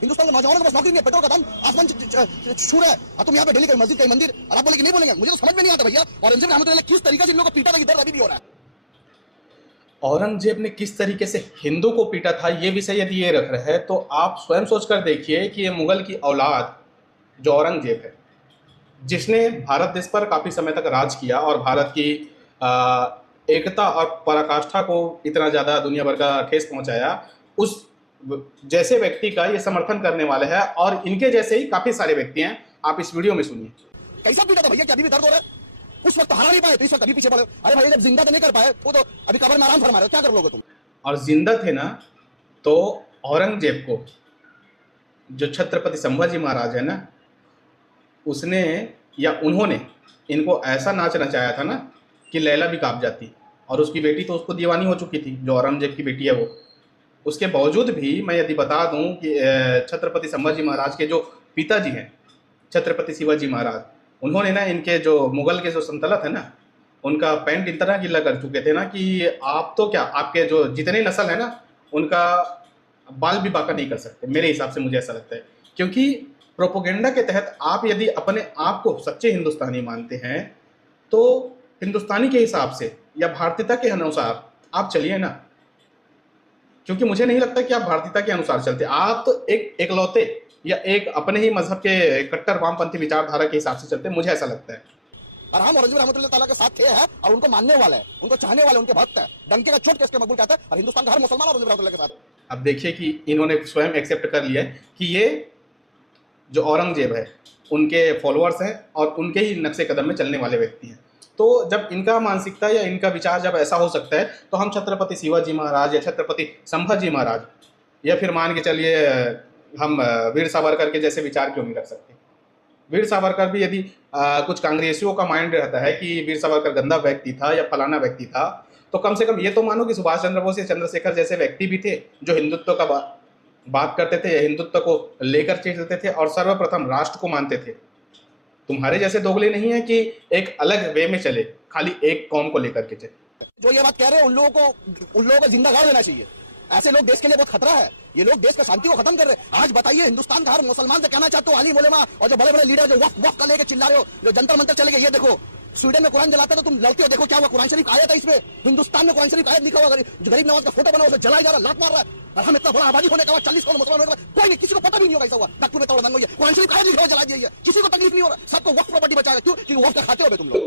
हिंदुस्तान के नौजवानों के पास नौकरी नहीं है, पेट्रोल का दाम आसमान छू रहा है, और तुम यहाँ पे दिल्ली कहीं मस्जिद कहीं मंदिर, और आप बोले कि नहीं बोलेंगे। मुझे तो समझ में नहीं आता भैया। औरंगजेब रहमतुल्लाह किस तरीके से इन लोगों को पीटा था कि दर्द अभी भी हो रहा है। औरंगजेब ने किस तरीके से हिंदू को पीटा था, ये विषय यदि ये रख रहे हैं तो आप स्वयं सोचकर देखिए कि ये मुगल की औलाद जो औरंगजेब है, जिसने भारत देश पर काफ़ी समय तक राज किया और भारत की एकता और पराकाष्ठा को इतना ज़्यादा दुनिया भर का ठेस पहुंचाया, उस जैसे व्यक्ति का ये समर्थन करने वाले हैं। और इनके जैसे ही काफ़ी सारे व्यक्ति हैं, आप इस वीडियो में सुनिए। कैसा पीटा था भैया कि अभी भी दर्द हो रहा है। उस वक्त हरा नहीं पाए तो इस वक्त अभी पीछे पड़े। अरे भाई जब जिंदा तो नहीं कर पाए वो तो अभी कब्र में आराम फरमा रहे हो, क्या कर लोगे तुम। और जिंदा थे ना, तो औरंगजेब को जो छत्रपति संभाजी महाराज है ना, उसने या उन्होंने इनको ऐसा नाच नचाया था ना कि लैला भी कांप जाती। और उसकी बेटी तो उसको दीवानी हो चुकी थी, जो औरंगजेब की बेटी है वो। उसके बावजूद भी मैं यदि बता दूं कि छत्रपति संभाजी महाराज के जो पिताजी हैं, छत्रपति शिवाजी महाराज, उन्होंने ना इनके जो मुगल के जो सल्तनत है ना, उनका पैंट इतना गीला कर चुके थे ना कि आप तो क्या, आपके जो जितने नस्ल है ना, उनका बाल भी बाका नहीं कर सकते, मेरे हिसाब से। मुझे ऐसा लगता है, क्योंकि प्रोपोगेंडा के तहत आप यदि अपने आप को सच्चे हिंदुस्तानी मानते हैं तो हिंदुस्तानी के हिसाब से या भारतीयता के अनुसार आप चलिए ना। क्योंकि मुझे नहीं लगता कि आप भारतीयता के अनुसार चलते, आप तो एक एकलौते या एक अपने ही मजहब के कट्टर वामपंथी विचारधारा के हिसाब से चलते, मुझे ऐसा लगता है। और हम औरंगजेब रहमतुल्लाह ताला के साथ थे हैं और उनको मानने वाले हैं, उनको चाहने वाले, उनके भक्त हैं। डंके का चोट किसके मकबूल कहता है, और हिंदुस्तान का हर मुसलमान औरंगजेब रहमतुल्लाह के साथ। अब देखिए कि इन्होंने स्वयं एक्सेप्ट कर लिया है कि ये जो औरंगजेब है उनके फॉलोअर्स हैं और उनके ही नक्शे कदम में चलने वाले व्यक्ति हैं। तो जब इनका मानसिकता या इनका विचार जब ऐसा हो सकता है, तो हम छत्रपति शिवाजी महाराज या छत्रपति संभाजी महाराज या फिर मान के चलिए हम वीर सावरकर के जैसे विचार क्यों नहीं रख सकते। वीर सावरकर भी यदि कुछ कांग्रेसियों का माइंड रहता है कि वीर सावरकर गंदा व्यक्ति था या फलाना व्यक्ति था, तो कम से कम ये तो मानो कि सुभाष चंद्र बोस या चंद्रशेखर जैसे व्यक्ति भी थे जो हिंदुत्व का बात करते थे, हिंदुत्व को लेकर चलते थे और सर्वप्रथम राष्ट्र को मानते थे। तुम्हारे जैसे दोगले नहीं है कि एक अलग वे में चले, खाली एक कौम को लेकर के चले। जो ये बात कह रहे हैं उन लोगों को जिंदा गाड़ देना चाहिए। ऐसे लोग देश के लिए बहुत खतरा है। ये लोग देश की शांति को खत्म कर रहे हैं। आज बताइए, हिंदुस्तान का हर मुसलमान से कहना चाहते हो, अली मोलेमा और जो बड़े बड़े लीडर जो वक्फ का लेके चिल्ला रहे हो, जो जंतर मंतर चले गए, ये देखो स्वीडन में कुरान जलाते तो तुम लड़ते हो, देखो क्या हुआ, कुरान शरीफ आया था इसमें। हिंदुस्तान में कुरान शरीफ आयत लिखा हुआ, गरीब नवाज का फोटो बना उसे जलाया जा रहा, लात मार रहा है। और हम इतना बड़ा आबादी होने के बाद 40 करोड़ मुसलमान होने के बाद कोई नहीं, किसी को पता भी नहीं होगा ऐसा हुआ। नागपुर में तोड़ दंग हुई है, कुरान शरीफ आयत लिखा हुआ जला दिया है, किसी को तकलीफ नहीं हो रहा। सबको वक्फ प्रॉपर्टी बचा है, क्यों? क्योंकि वक्फ का खाते हो तुम लोग।